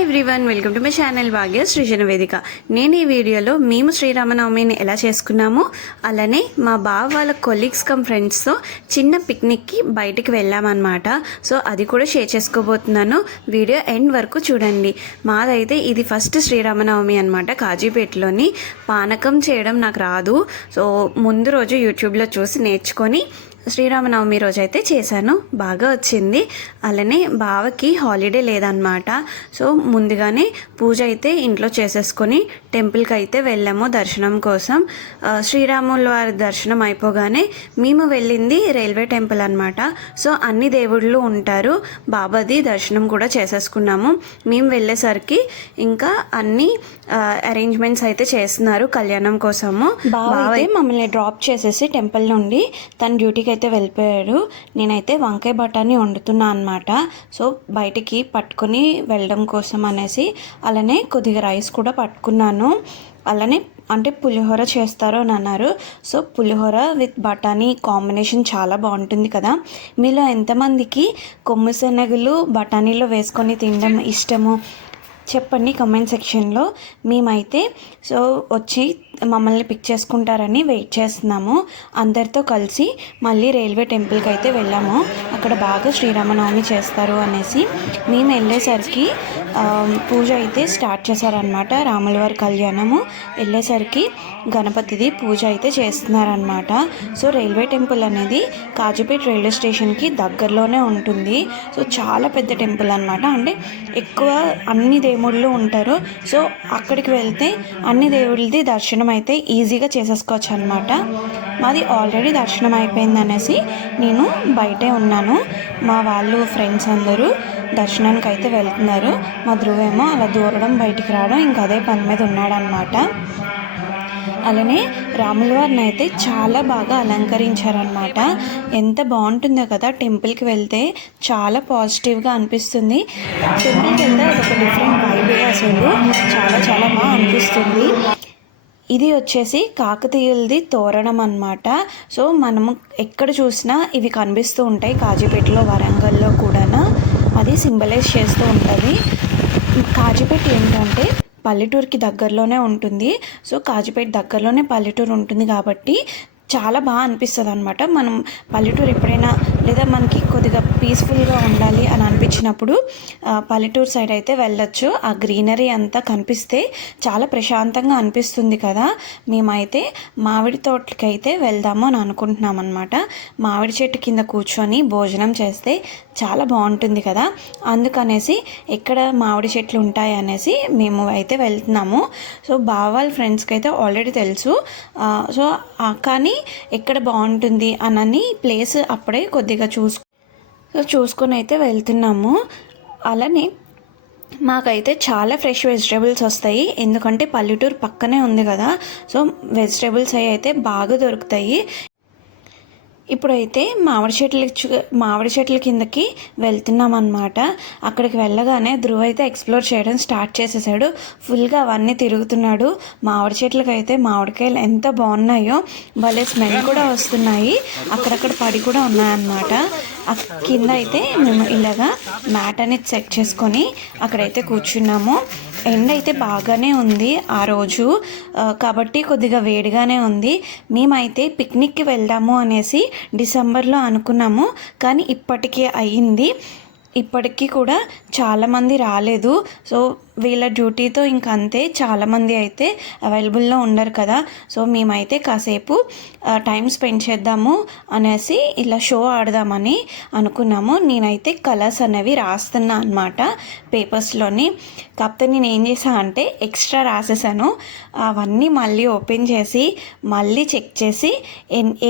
Hi everyone, welcome to my channel Bhagya Srujana Vedika. నేను ఈ వీడియోలో మేము శ్రీరామనవమిని ఎలా చేసుకున్నామో, అలానే మా బావ వాళ్ళ కొలీగ్స్ కమ్ ఫ్రెండ్స్తో చిన్న పిక్నిక్కి బయటికి వెళ్ళామన్నమాట. సో అది కూడా షేర్ చేసుకోబోతున్నాను. వీడియో ఎండ్ వరకు చూడండి. మాదైతే ఇది ఫస్ట్ శ్రీరామనవమి అనమాట. కాజీపేటలోని పానకం చేయడం నాకు రాదు. సో ముందు రోజు యూట్యూబ్లో చూసి నేర్చుకొని శ్రీరామనవమి రోజు అయితే చేశాను. బాగా వచ్చింది. అలానే బావకి హాలిడే లేదనమాట. సో ముందుగానే పూజ అయితే ఇంట్లో చేసేసుకొని టెంపుల్కి అయితే వెళ్ళాము దర్శనం కోసం. శ్రీరాముల వారి దర్శనం అయిపోగానే మేము వెళ్ళింది రైల్వే టెంపుల్ అనమాట. సో అన్ని దేవుళ్ళు ఉంటారు. బాబాది దర్శనం కూడా చేసేసుకున్నాము. మేము వెళ్ళేసరికి ఇంకా అన్ని అరేంజ్మెంట్స్ అయితే చేస్తున్నారు కళ్యాణం కోసము. బావ మమ్మల్ని డ్రాప్ చేసేసి టెంపుల్ నుండి తన డ్యూటీకి అయితే వెళ్ళిపోయాడు. నేనైతే వంకాయ బఠానీ వండుతున్నా అనమాట. సో బయటికి పట్టుకొని వెళ్ళడం కోసం అనేసి అలానే కొద్దిగా రైస్ కూడా పట్టుకున్నాను. అలానే అంటే పులిహోర చేస్తారు అని అన్నారు. సో పులిహోర విత్ బఠానీ కాంబినేషన్ చాలా బాగుంటుంది కదా. మీలో ఎంతమందికి కొమ్ము శనగలు బఠానీలో వేసుకొని తినడం ఇష్టము చెప్పండి కమెంట్ సెక్షన్లో. మేమైతే సో వచ్చి మమ్మల్ని పిక్ చేసుకుంటారని వెయిట్ చేస్తున్నాము. అందరితో కలిసి మళ్ళీ రైల్వే టెంపుల్కి అయితే వెళ్ళాము. అక్కడ బాగా శ్రీరామనవమి చేస్తారు అనేసి మేము వెళ్ళేసరికి పూజ అయితే స్టార్ట్ చేశారనమాట. రాముల వారి కళ్యాణము వెళ్ళేసరికి గణపతిది పూజ అయితే చేస్తున్నారనమాట. సో రైల్వే టెంపుల్ అనేది కాజీపేట రైల్వే స్టేషన్కి దగ్గరలోనే ఉంటుంది. సో చాలా పెద్ద టెంపుల్ అనమాట. అంటే ఎక్కువ అన్ని దేవుళ్ళు ఉంటారు. సో అక్కడికి వెళ్తే అన్ని దేవుళ్ళది దర్శనం అయితే ఈజీగా చేసేసుకోవచ్చు అనమాట. మాది ఆల్రెడీ దర్శనం అయిపోయింది అనేసి నేను బయటే ఉన్నాను. మా వాళ్ళు ఫ్రెండ్స్ అందరూ దర్శనానికి అయితే వెళ్తున్నారు. మా ధ్రువేమో అలా దూరడం బయటికి రావడం ఇంకా అదే పని మీద ఉన్నాడనమాట. అలానే రాముల వారిని అయితే చాలా బాగా అలంకరించారనమాట. ఎంత బాగుంటుందో కదా. టెంపుల్కి వెళ్తే చాలా పాజిటివ్గా అనిపిస్తుంది. టెంపుల్కి వెళ్తే అదొక డిఫరెంట్ వైబే. అసలు చాలా చాలా బాగా అనిపిస్తుంది. ఇది వచ్చేసి కాకతీయులది తోరణం అన్నమాట. సో మనము ఎక్కడ చూసినా ఇవి కనిపిస్తూ ఉంటాయి. కాజీపేటలో వరంగల్లో కూడా అది సింబలైజ్ చేస్తూ ఉంటుంది. కాజీపేట ఏంటంటే పల్లెటూరుకి దగ్గరలోనే ఉంటుంది. సో కాజీపేట దగ్గరలోనే పల్లెటూరు ఉంటుంది కాబట్టి చాలా బాగా అనిపిస్తుంది అనమాట. మనం పల్లెటూరు ఎప్పుడైనా లేదా మనకి కొద్దిగా పీస్ఫుల్గా ఉండాలి అని అనిపించినప్పుడు పల్లెటూరు సైడ్ అయితే వెళ్ళొచ్చు. ఆ గ్రీనరీ అంతా కనిపిస్తే చాలా ప్రశాంతంగా అనిపిస్తుంది కదా. మేమైతే మామిడి తోటకి అయితే వెళ్దాము అని అనుకుంటున్నాం అనమాట. మామిడి చెట్టు కింద కూర్చొని భోజనం చేస్తే చాలా బాగుంటుంది కదా. అందుకనేసి ఎక్కడ మామిడి చెట్లు ఉంటాయి అనేసి మేము అయితే వెళ్తున్నాము. సో బావాళ్ళ ఫ్రెండ్స్కి అయితే ఆల్రెడీ తెలుసు. సో కానీ ఎక్కడ బాగుంటుంది అనని ప్లేస్ అప్పుడే కొద్దిగా చూసుకొని అయితే వెళ్తున్నాము. అలానే మాకైతే చాలా ఫ్రెష్ వెజిటేబుల్స్ వస్తాయి. ఎందుకంటే పల్లెటూరు పక్కనే ఉంది కదా. సో వెజిటేబుల్స్ అయితే బాగా దొరుకుతాయి. ఇప్పుడైతే మామిడి చెట్ల కిందకి వెళ్తున్నాం అనమాట. అక్కడికి వెళ్ళగానే ధ్రువ్ అయితే ఎక్స్ప్లోర్ చేయడం స్టార్ట్ చేసేసాడు. ఫుల్గా అవన్నీ తిరుగుతున్నాడు. మామిడి చెట్లకి అయితే మామిడికాయలు ఎంత బాగున్నాయో, భలే స్మెల్ కూడా వస్తున్నాయి. అక్కడక్కడ పడి కూడా ఉన్నాయన్నమాట. కింద అయితే మేము ఇలాగా మ్యాట్ అనేది సెట్ చేసుకొని అక్కడైతే కూర్చున్నాము. ఎండ అయితే బాగానే ఉంది ఆ రోజు కాబట్టి కొద్దిగా వేడిగానే ఉంది. మేమైతే పిక్నిక్కి వెళ్దాము అనేసి డిసెంబర్లో అనుకున్నాము. కానీ ఇప్పటికే అయ్యింది. ఇప్పటికీ కూడా చాలామంది రాలేదు. సో వీళ్ళ డ్యూటీతో ఇంకంతే. చాలామంది అయితే అవైలబుల్లో ఉండరు కదా. సో మేమైతే కాసేపు టైం స్పెండ్ చేద్దాము అనేసి ఇలా షో ఆడదామని అనుకున్నాము. నేనైతే కలర్స్ అనేవి రాస్తున్నా అనమాట పేపర్స్లోని. కాకపోతే నేను ఏం చేశాను అంటే ఎక్స్ట్రా రాసేసాను. అవన్నీ మళ్ళీ ఓపెన్ చేసి మళ్ళీ చెక్ చేసి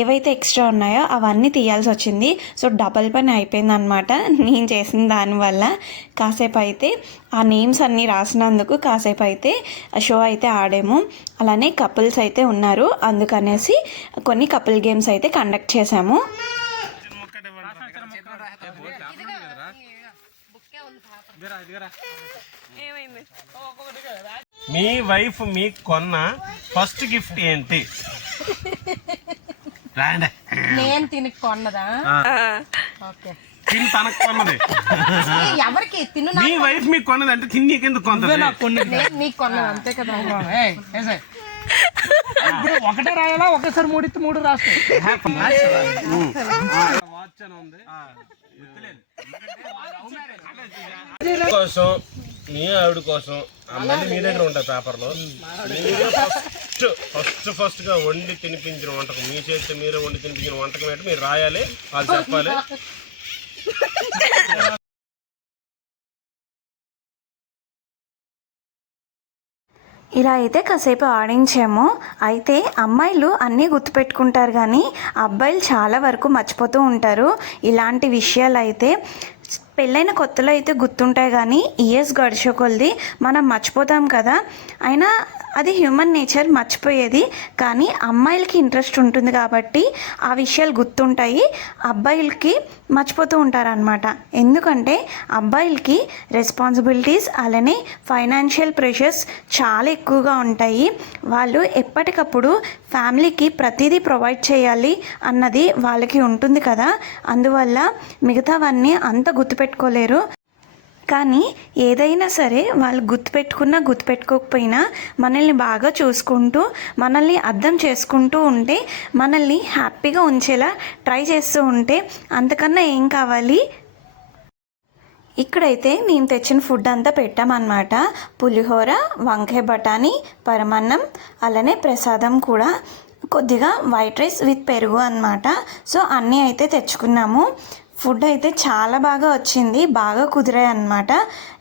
ఏవైతే ఎక్స్ట్రా ఉన్నాయో అవన్నీ తీయాల్సి వచ్చింది. సో డబల్ పని అయిపోయింది అనమాట నేను చేసిన దానివల్ల. కాసేపు అయితే ఆ నేమ్స్ అన్నీ రాసినందుకు కాసేపు అయితే షో అయితే ఆడాము. అలానే కపుల్స్ అయితే ఉన్నారు. అందుకనేసి కొన్ని కపుల్ గేమ్స్ అయితే కండక్ట్ చేశాము. మీ వైఫ్ మీకు కొన్న ఫస్ట్ గిఫ్ట్ ఏంటి? నేను తిని కొన్నదా? ఓకే తిని తనకు కొన్నది. ఎవరికి తిను మీ వైఫ్ మీకు కొన్నది అంటే తిని కింద కొంతది. నీకు కొన్నది అంతే కదా. ఇప్పుడు ఒకటే రాయాలా ఒకేసారి మూడిచ్చి మూడు రాస్తాయి. వాచ్ అని ఉంది కోసం మీ ఆవిడ కోసం మళ్ళీ మీ దగ్గర ఉంటాయి పేపర్లో. మీరే ఫస్ట్ గా వండి తినిపించిన వంటకం, మీ చేతితో మీరే వండి తినిపించిన వంటకం ఏంటి మీరు రాయాలి, వాళ్ళు చెప్పాలి. ఇలా అయితే కాసేపు ఆడించాము. అయితే అమ్మాయిలు అన్నీ గుర్తుపెట్టుకుంటారు కానీ అబ్బాయిలు చాలా వరకు మర్చిపోతూ ఉంటారు. ఇలాంటి విషయాలు అయితే పెళ్ళైన కొత్తలో అయితే గుర్తుంటాయి కానీ ఇయర్స్ గడిచే కొలది మనం మర్చిపోతాం కదా. అయినా అది హ్యూమన్ నేచర్ మర్చిపోయేది. కానీ అమ్మాయిలకి ఇంట్రెస్ట్ ఉంటుంది కాబట్టి ఆ విషయాలు గుర్తుంటాయి, అబ్బాయిలకి మర్చిపోతూ ఉంటారనమాట. ఎందుకంటే అబ్బాయిలకి రెస్పాన్సిబిలిటీస్ అలానే ఫైనాన్షియల్ ప్రెషర్స్ చాలా ఎక్కువగా ఉంటాయి. వాళ్ళు ఎప్పటికప్పుడు ఫ్యామిలీకి ప్రతిదీ ప్రొవైడ్ చేయాలి అన్నది వాళ్ళకి ఉంటుంది కదా. అందువల్ల మిగతావన్నీ అంత గుర్తుపెట్టుకోలేరు. కానీ ఏదైనా సరే వాళ్ళు గుర్తుపెట్టుకున్నా గుర్తుపెట్టుకోకపోయినా మనల్ని బాగా చూసుకుంటూ మనల్ని అర్థం చేసుకుంటూ ఉంటే మనల్ని హ్యాపీగా ఉంచేలా ట్రై చేస్తూ ఉంటే అంతకన్నా ఏం కావాలి. ఇక్కడైతే మేము తెచ్చిన ఫుడ్ అంతా పెట్టామన్నమాట. పులిహోర, వంకాయ బఠానీ, పరమాన్నం, అలానే ప్రసాదం కూడా, కొద్దిగా వైట్ రైస్ విత్ పెరుగు అన్నమాట. సో అన్నీ అయితే తెచ్చుకున్నాము. ఫుడ్ అయితే చాలా బాగా వచ్చింది, బాగా కుదిరాయి అన్నమాట.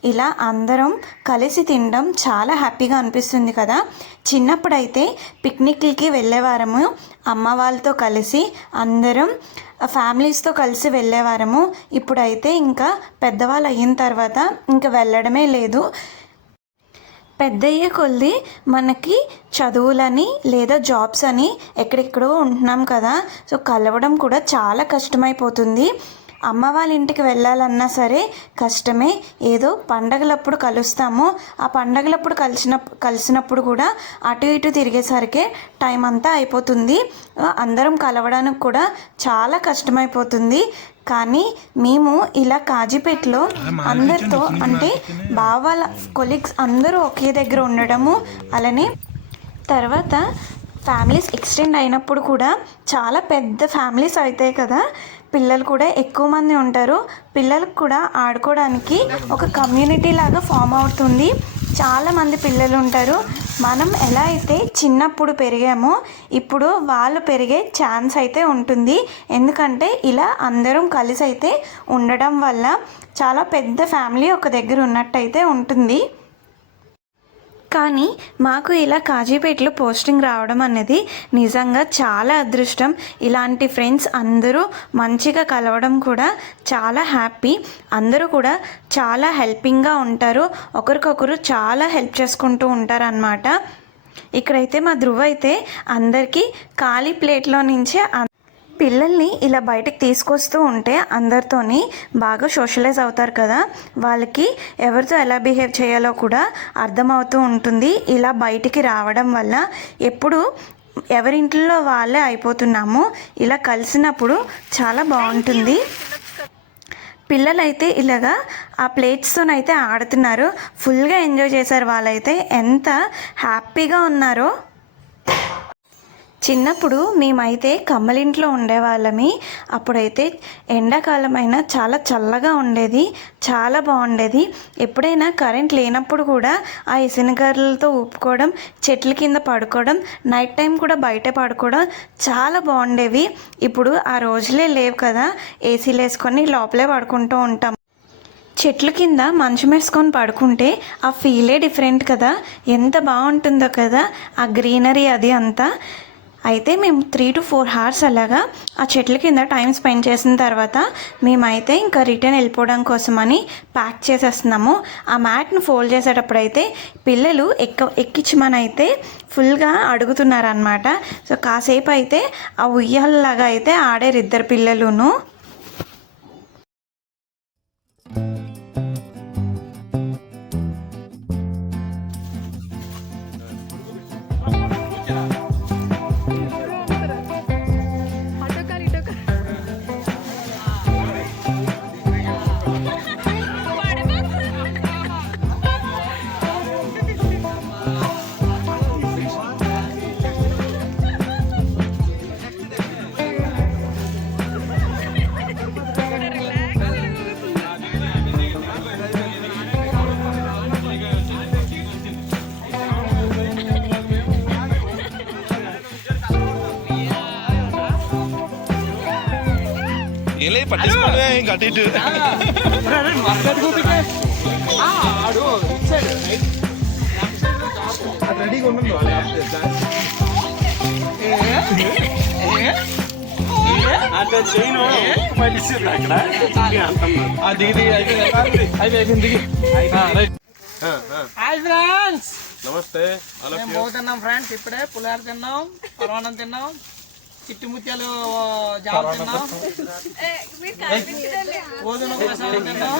ఇలా అందరం కలిసి తినడం చాలా హ్యాపీగా అనిపిస్తుంది కదా. చిన్నప్పుడైతే పిక్నిక్లకి వెళ్ళేవారము, అమ్మ వాళ్ళతో కలిసి అందరం ఫ్యామిలీస్తో కలిసి వెళ్ళేవారము. ఇప్పుడైతే ఇంకా పెద్దవాళ్ళు అయిన తర్వాత ఇంకా వెళ్ళడమే లేదు. పెద్దయ్యే కొద్ది మనకి చదువులని లేదా జాబ్స్ అని ఎక్కడెక్కడో ఉంటున్నాం కదా. సో కలవడం కూడా చాలా కష్టమైపోతుంది. అమ్మ వాళ్ళ ఇంటికి వెళ్ళాలన్నా సరే కష్టమే. ఏదో పండగలప్పుడు కలుస్తాము, ఆ పండగలప్పుడు కలిసినప్పుడు కూడా అటు ఇటు తిరిగేసరికి టైం అంతా అయిపోతుంది. అందరం కలవడానికి కూడా చాలా కష్టమైపోతుంది. కానీ మేము ఇలా కాజీపేటలో అందరితో అంటే బావాల కొలీగ్స్ అందరూ ఒకే దగ్గర ఉండడము, అలానే తర్వాత ఫ్యామిలీస్ ఎక్స్టెండ్ అయినప్పుడు కూడా చాలా పెద్ద ఫ్యామిలీస్ అవుతాయి కదా. పిల్లలు కూడా ఎక్కువ మంది ఉంటారు. పిల్లలకు కూడా ఆడుకోవడానికి ఒక కమ్యూనిటీ లాగా ఫామ్ అవుతుంది. చాలామంది పిల్లలు ఉంటారు. మనం ఎలా అయితే చిన్నప్పుడు పెరిగామో ఇప్పుడు వాళ్ళు పెరిగే ఛాన్స్ అయితే ఉంటుంది. ఎందుకంటే ఇలా అందరం కలిసి అయితే ఉండడం వల్ల చాలా పెద్ద ఫ్యామిలీ ఒక దగ్గర ఉన్నట్టయితే ఉంటుంది. కానీ మాకు ఇలా కాజీపేటలో పోస్టింగ్ రావడం అనేది నిజంగా చాలా అదృష్టం. ఇలాంటి ఫ్రెండ్స్ అందరూ మంచిగా కలవడం కూడా చాలా హ్యాపీ. అందరూ కూడా చాలా హెల్పింగ్గా ఉంటారు, ఒకరికొకరు చాలా హెల్ప్ చేసుకుంటూ ఉంటారన్నమాట. ఇక్కడైతే మా ధృవ అయితే అందరికీ ఖాళీ ప్లేట్లో నుంచే పిల్లల్ని ఇలా బయటకు తీసుకొస్తూ ఉంటే అందరితోని బాగా సోషలైజ్ అవుతారు కదా. వాళ్ళకి ఎవరితో ఎలా బిహేవ్ చేయాలో కూడా అర్థమవుతూ ఉంటుంది. ఇలా బయటికి రావడం వల్ల ఎప్పుడు ఎవరింట్లో వాళ్ళే అయిపోతున్నాము. ఇలా కలిసినప్పుడు చాలా బాగుంటుంది. పిల్లలైతే ఇలాగా ఆ ప్లేట్స్తోనైతే ఆడుతున్నారు, ఫుల్గా ఎంజాయ్ చేశారు. వాళ్ళైతే ఎంత హ్యాపీగా ఉన్నారో. చిన్నప్పుడు మేమైతే కమ్మలింట్లో ఉండేవాళ్ళమి. అప్పుడైతే ఎండాకాలం అయినా చాలా చల్లగా ఉండేది, చాలా బాగుండేది. ఎప్పుడైనా కరెంట్ లేనప్పుడు కూడా ఆ ఇసునగర్లతో ఊపుకోవడం, చెట్ల కింద పడుకోవడం, నైట్ టైం కూడా బయట పడుకోవడం చాలా బాగుండేవి. ఇప్పుడు ఆ రోజులే లేవు కదా. ఏసీలు వేసుకొని లోపలే పడుకుంటూ ఉంటాం. చెట్ల కింద మంచం వేసుకొని పడుకుంటే ఆ ఫీలే డిఫరెంట్ కదా. ఎంత బాగుంటుందో కదా ఆ గ్రీనరీ అది అంతా. అయితే మేము 3 to 4 hours అలాగా ఆ చెట్ల కింద టైం స్పెండ్ చేసిన తర్వాత మేమైతే ఇంకా రిటర్న్ వెళ్ళిపోవడం కోసమని ప్యాక్ చేసేస్తున్నాము. ఆ మ్యాట్ను ఫోల్డ్ చేసేటప్పుడు అయితే పిల్లలు ఎక్కించమని అయితే ఫుల్గా అడుగుతున్నారనమాట. సో కాసేపు అయితే ఆ ఉయ్యాలలాగా అయితే ఆడారు ఇద్దరు పిల్లలును. చాలే పట్టించుకోవడమే ఇంకా అటు ఇటు. మార్కెట్ కూతుకే ఆడు ఇటు సైడ్ రైట్ రెడీగా ఉండండి వాళ్ళు అంటే చేయను పట్టిస్తుంది అక్కడ అది ఇది అయిపోయింది. హాయ్ ఫ్రెండ్స్, నమస్తే. మేము పోతున్నాం ఫ్రెండ్స్. ఇప్పుడే పులిహార తిన్నాం, పరమాన్నం తిన్నాం, చిట్టి ముత్యాలు జాబ్ తిన్నాం, గోధుమ ప్రసాదం తిన్నాం.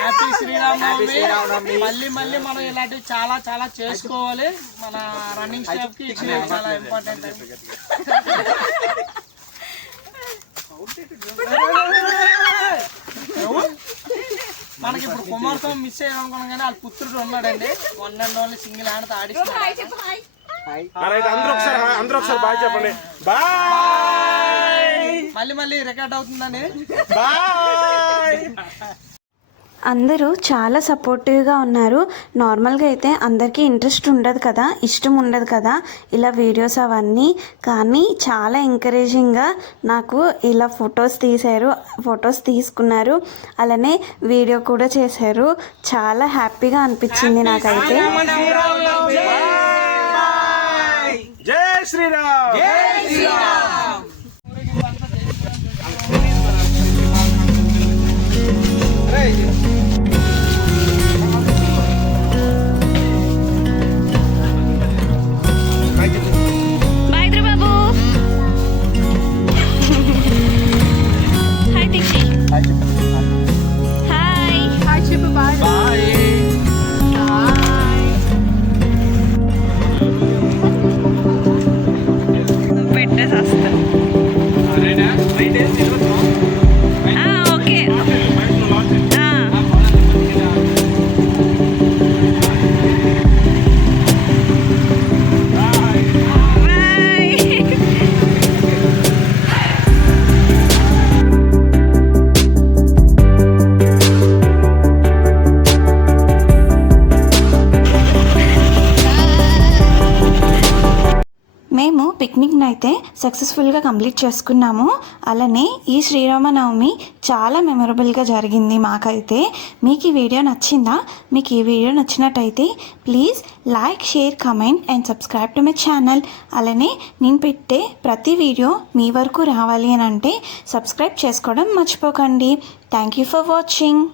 హ్యాపీ శ్రీరామనవమి. మళ్ళీ మళ్ళీ మనం ఇలాంటివి చాలా చాలా చేసుకోవాలి. మన రన్నింగ్ స్టాఫ్ కి చాలా ఇంపార్టెంట్. మనకి ఇప్పుడు కుమారస్వామి మిస్ అయ్యాం అనుకున్నాం కానీ వాళ్ళ పుత్రుడు ఉన్నాడండి. 1 and only సింగిల్ హ్యాండ్ ఆడిస్తున్నాడు. అందరూ ఒకసారి బాయ్ చెప్పండి. బాయ్. మళ్ళీ మళ్ళీ రికార్డ్ అవుతుందని బాయ్. అందరూ చాలా సపోర్టివ్గా ఉన్నారు. నార్మల్గా అయితే అందరికీ ఇంట్రెస్ట్ ఉండదు కదా, ఇష్టం ఉండదు కదా ఇలా వీడియోస్ అవన్నీ, కానీ చాలా ఎంకరేజింగ్గా నాకు ఇలా ఫొటోస్ తీసుకున్నారు, అలానే వీడియో కూడా చేశారు. చాలా హ్యాపీగా అనిపించింది నాకైతే. జై శ్రీరామ్. జై శ్రీరామ్. మేము పిక్నిక్ని అయితే సక్సెస్ఫుల్గా కంప్లీట్ చేసుకున్నాము. అలానే ఈ శ్రీరామనవమి చాలా మెమొరబుల్గా జరిగింది మాకైతే. మీకు ఈ వీడియో నచ్చిందా? మీకు ఈ వీడియో నచ్చినట్టయితే please like, share, comment and subscribe to my channel. అలానే నేను పెట్టే ప్రతి వీడియో మీ వరకు రావాలి అని అంటే సబ్స్క్రైబ్ చేసుకోవడం మర్చిపోకండి. Thank you for watching.